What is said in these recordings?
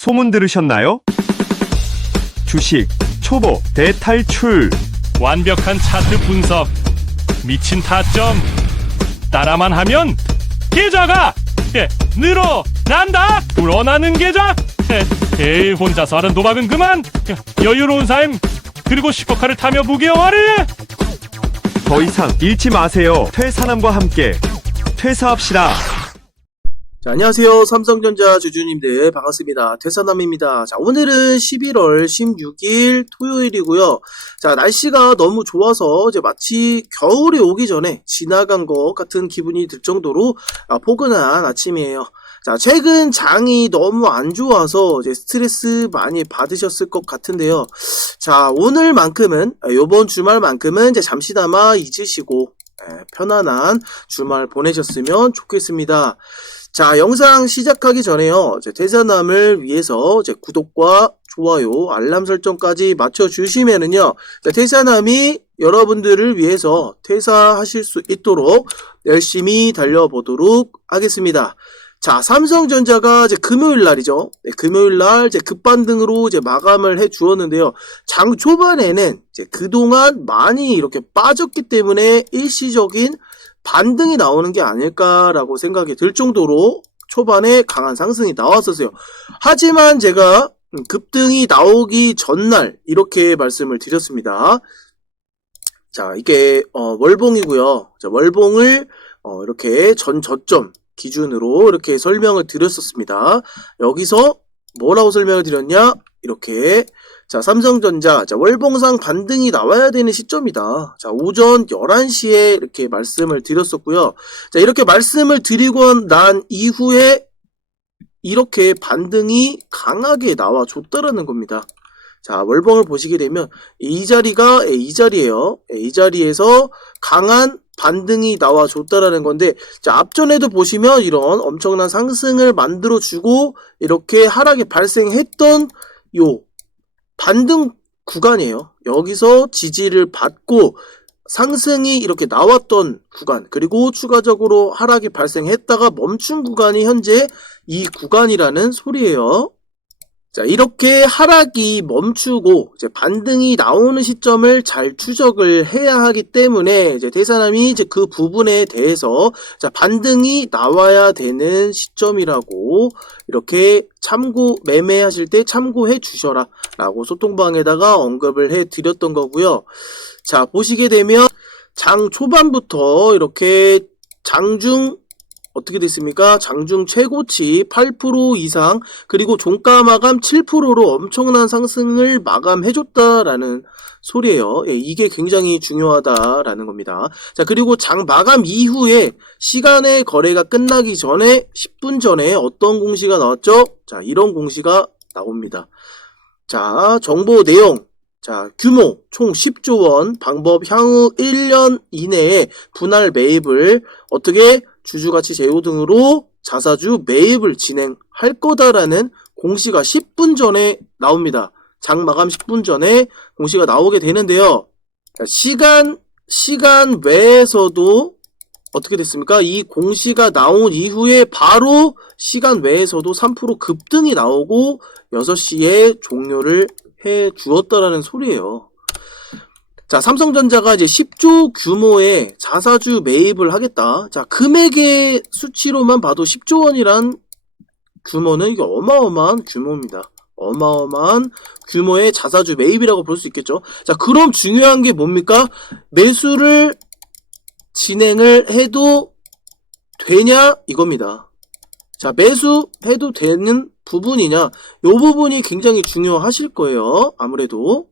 소문 들으셨나요? 주식 초보 대탈출. 완벽한 차트 분석, 미친 타점, 따라만 하면 계좌가 늘어난다. 불어나는 계좌. 에이, 혼자서 하는 도박은 그만. 여유로운 삶, 그리고 슈퍼카를 타며 무게영화를. 더 이상 잃지 마세요. 퇴사남과 함께 퇴사합시다. 자, 안녕하세요. 삼성전자 주주님들 반갑습니다. 퇴사남입니다. 자, 오늘은 11월 16일 토요일이고요. 자, 날씨가 너무 좋아서 이제 마치 겨울이 오기 전에 지나간 것 같은 기분이 들 정도로 포근한 아침이에요. 자, 최근 장이 너무 안 좋아서 이제 스트레스 많이 받으셨을 것 같은데요. 자, 오늘만큼은, 요번 주말만큼은 이제 잠시나마 잊으시고, 편안한 주말 보내셨으면 좋겠습니다. 자, 영상 시작하기 전에요. 퇴사남을 위해서 구독과 좋아요, 알람 설정까지 맞춰주시면은요, 퇴사남이 여러분들을 위해서 퇴사하실 수 있도록 열심히 달려보도록 하겠습니다. 자, 삼성전자가 금요일 날이죠. 금요일 날 급반등으로 마감을 해 주었는데요. 장 초반에는 그동안 많이 이렇게 빠졌기 때문에 일시적인 반등이 나오는 게 아닐까라고 생각이 들 정도로 초반에 강한 상승이 나왔었어요. 하지만 제가 급등이 나오기 전날 이렇게 말씀을 드렸습니다. 자, 이게 월봉이고요. 자, 월봉을 이렇게 전 저점 기준으로 이렇게 설명을 드렸었습니다. 여기서 뭐라고 설명을 드렸냐? 이렇게, 자, 삼성전자, 자, 월봉상 반등이 나와야 되는 시점이다. 자, 오전 11시에 이렇게 말씀을 드렸었고요. 자, 이렇게 말씀을 드리고 난 이후에 이렇게 반등이 강하게 나와줬다라는 겁니다. 자, 월봉을 보시게 되면 이 자리가 이 자리예요. 이 자리에서 강한 반등이 나와줬다라는 건데, 자, 앞전에도 보시면 이런 엄청난 상승을 만들어주고 이렇게 하락이 발생했던 요 반등 구간이에요. 여기서 지지를 받고 상승이 이렇게 나왔던 구간, 그리고 추가적으로 하락이 발생했다가 멈춘 구간이 현재 이 구간이라는 소리예요. 자, 이렇게 하락이 멈추고 반등이 나오는 시점을 잘 추적을 해야 하기 때문에 퇴사남이 그 부분에 대해서 반등이 나와야 되는 시점이라고 이렇게 매매하실 때 참고해 주셔라 라고 소통방에다가 언급을 해 드렸던 거고요. 자, 보시게 되면 장 초반부터 이렇게 장중 어떻게 됐습니까? 장중 최고치 8% 이상, 그리고 종가 마감 7%로 엄청난 상승을 마감해줬다라는 소리예요. 예, 이게 굉장히 중요하다라는 겁니다. 자, 그리고 장 마감 이후에 시간의 거래가 끝나기 전에 10분 전에 어떤 공시가 나왔죠? 자, 이런 공시가 나옵니다. 자, 정보 내용. 자, 규모 총 10조 원, 방법 향후 1년 이내에 분할 매입을 어떻게 주주가치 제고 등으로 자사주 매입을 진행할 거다라는 공시가 10분 전에 나옵니다. 장 마감 10분 전에 공시가 나오게 되는데요. 자, 시간 외에서도 어떻게 됐습니까? 이 공시가 나온 이후에 바로 시간 외에서도 3% 급등이 나오고 6시에 종료를 해 주었다라는 소리예요. 자, 삼성전자가 이제 10조 규모의 자사주 매입을 하겠다. 자, 금액의 수치로만 봐도 10조 원이란 규모는 이게 어마어마한 규모입니다. 어마어마한 규모의 자사주 매입이라고 볼 수 있겠죠. 자, 그럼 중요한 게 뭡니까? 매수를 진행을 해도 되냐? 이겁니다. 자, 매수해도 되는 부분이냐? 요 부분이 굉장히 중요하실 거예요. 아무래도.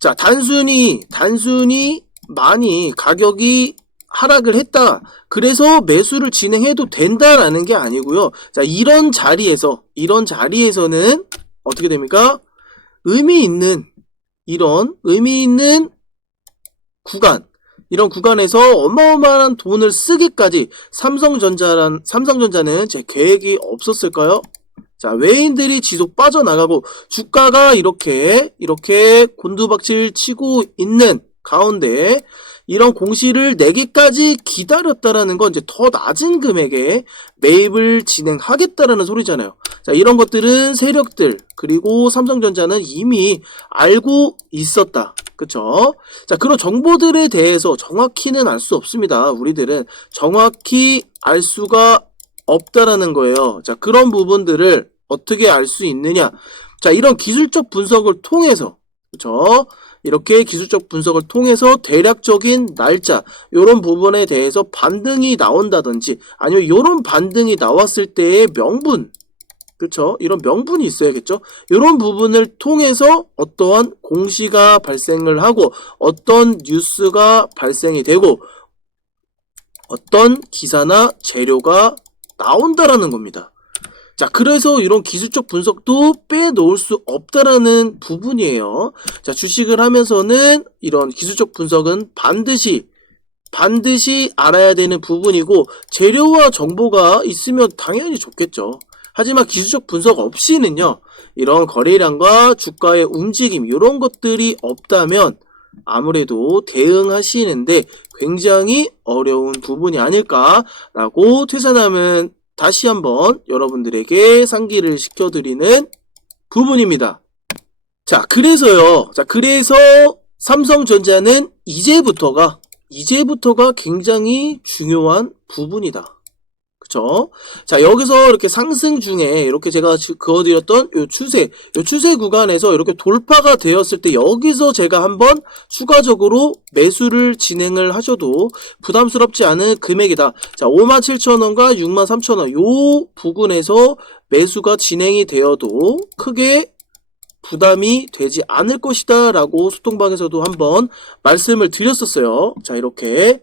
자, 단순히 많이 가격이 하락을 했다. 그래서 매수를 진행해도 된다라는 게 아니고요. 자, 이런 자리에서는 어떻게 됩니까? 이런 의미 있는 구간, 이런 구간에서 어마어마한 돈을 쓰기까지 삼성전자는 제 계획이 없었을까요? 자, 외인들이 지속 빠져나가고 주가가 이렇게 곤두박질 치고 있는 가운데 이런 공시를 내기까지 기다렸다라는 건 이제 더 낮은 금액에 매입을 진행하겠다라는 소리잖아요. 자, 이런 것들은 세력들 그리고 삼성전자는 이미 알고 있었다. 그쵸? 자, 그런 정보들에 대해서 정확히는 알 수 없습니다. 우리들은 정확히 알 수가 없다라는 거예요. 자, 그런 부분들을 어떻게 알 수 있느냐? 자, 이런 기술적 분석을 통해서, 그쵸? 이렇게 기술적 분석을 통해서 대략적인 날짜, 요런 부분에 대해서 반등이 나온다든지, 아니면 요런 반등이 나왔을 때의 명분, 그쵸? 이런 명분이 있어야겠죠? 이런 부분을 통해서 어떠한 공시가 발생을 하고, 어떤 뉴스가 발생이 되고, 어떤 기사나 재료가 나온다라는 겁니다. 자, 그래서 이런 기술적 분석도 빼놓을 수 없다라는 부분이에요. 자, 주식을 하면서는 이런 기술적 분석은 반드시 알아야 되는 부분이고, 재료와 정보가 있으면 당연히 좋겠죠. 하지만 기술적 분석 없이는요, 이런 거래량과 주가의 움직임, 이런 것들이 없다면 아무래도 대응하시는데 굉장히 어려운 부분이 아닐까라고 퇴사남은 다시 한번 여러분들에게 상기를 시켜드리는 부분입니다. 자, 그래서 삼성전자는 이제부터가 굉장히 중요한 부분이다. 그쵸? 자, 여기서 이렇게 상승 중에 이렇게 제가 그어드렸던 요 추세 구간에서 이렇게 돌파가 되었을 때 여기서 제가 한번 추가적으로 매수를 진행을 하셔도 부담스럽지 않은 금액이다. 자, 57,000원과 63,000원 요 부근에서 매수가 진행이 되어도 크게 부담이 되지 않을 것이다 라고 소통방에서도 한번 말씀을 드렸었어요. 자, 이렇게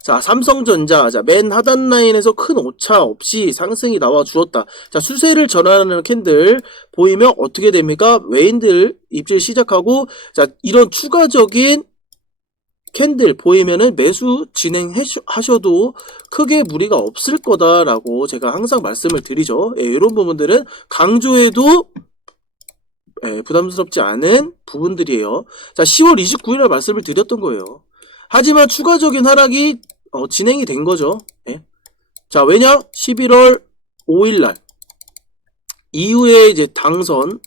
자, 삼성전자, 자, 맨 하단 라인에서 큰 오차 없이 상승이 나와 주었다. 자, 수세를 전환하는 캔들 보이면 어떻게 됩니까? 외인들 입질 시작하고, 자, 이런 추가적인 캔들 보이면은 매수 진행하셔도 크게 무리가 없을 거다라고 제가 항상 말씀을 드리죠. 예, 이런 부분들은 강조해도 부담스럽지 않은 부분들이에요. 자, 10월 29일에 말씀을 드렸던 거예요. 하지만 추가적인 하락이 진행이 된 거죠. 예. 자, 왜냐? 11월 5일날 이후에 이제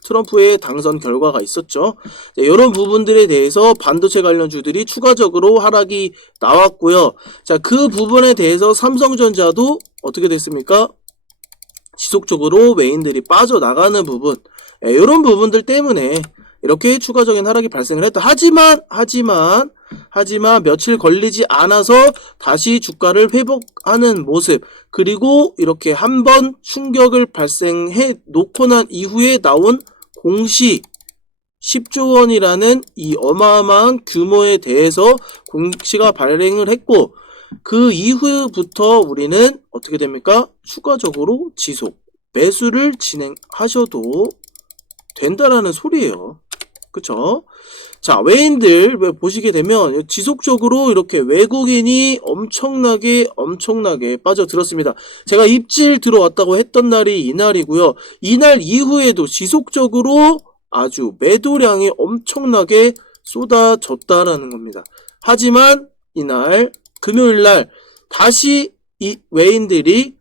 트럼프의 당선 결과가 있었죠. 자, 이런 부분들에 대해서 반도체 관련주들이 추가적으로 하락이 나왔고요. 자, 그 부분에 대해서 삼성전자도 어떻게 됐습니까? 지속적으로 메인들이 빠져나가는 부분, 이런 부분들 때문에 이렇게 추가적인 하락이 발생을 했다. 하지만 며칠 걸리지 않아서 다시 주가를 회복하는 모습, 그리고 이렇게 한번 충격을 발생해 놓고 난 이후에 나온 공시 10조 원이라는 이 어마어마한 규모에 대해서 공시가 발행을 했고, 그 이후부터 우리는 어떻게 됩니까? 추가적으로 지속 매수를 진행하셔도 된다라는 소리예요. 그쵸? 자, 외인들 보시게 되면 지속적으로 이렇게 외국인이 엄청나게 빠져들었습니다. 제가 입질 들어왔다고 했던 날이 이날이고요. 이날 이후에도 지속적으로 아주 매도량이 엄청나게 쏟아졌다라는 겁니다. 하지만 이날 금요일날 다시 이 외인들이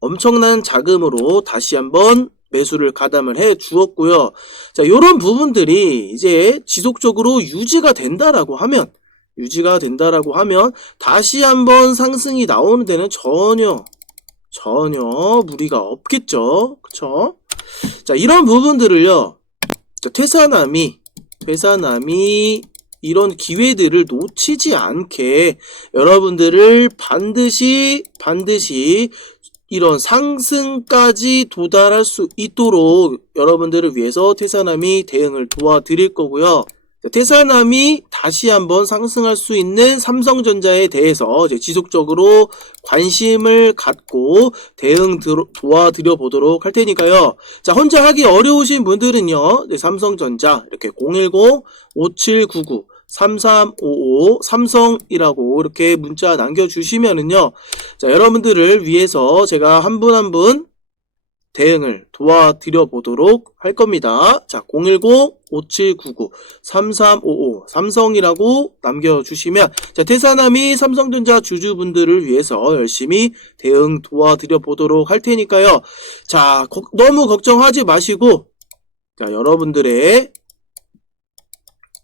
엄청난 자금으로 다시 한번 매수를 가담을 해 주었고요. 자, 요런 부분들이 이제 지속적으로 유지가 된다라고 하면 다시 한번 상승이 나오는 데는 전혀 무리가 없겠죠. 그쵸? 자, 이런 부분들을요. 자, 퇴사남이 이런 기회들을 놓치지 않게 여러분들을 반드시 이런 상승까지 도달할 수 있도록 여러분들을 위해서 퇴사남이 대응을 도와드릴 거고요. 퇴사남이 다시 한번 상승할 수 있는 삼성전자에 대해서 이제 지속적으로 관심을 갖고 대응 도와드려 보도록 할 테니까요. 자, 혼자 하기 어려우신 분들은요, 삼성전자 이렇게 010-5799-3355 삼성이라고 이렇게 문자 남겨주시면은요, 자, 여러분들을 위해서 제가 한 분 한 분 대응을 도와드려 보도록 할 겁니다. 자, 010-5799-3355 삼성이라고 남겨주시면 자, 태사남이 삼성전자 주주분들을 위해서 열심히 대응 도와드려 보도록 할 테니까요. 자, 너무 걱정하지 마시고 자, 여러분들의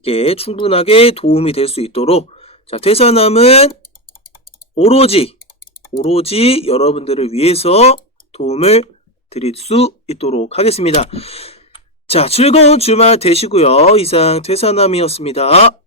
게 충분하게 도움이 될 수 있도록 자, 태사남은 오로지 여러분들을 위해서 도움을 드릴 수 있도록 하겠습니다. 자, 즐거운 주말 되시고요. 이상 퇴사남이었습니다.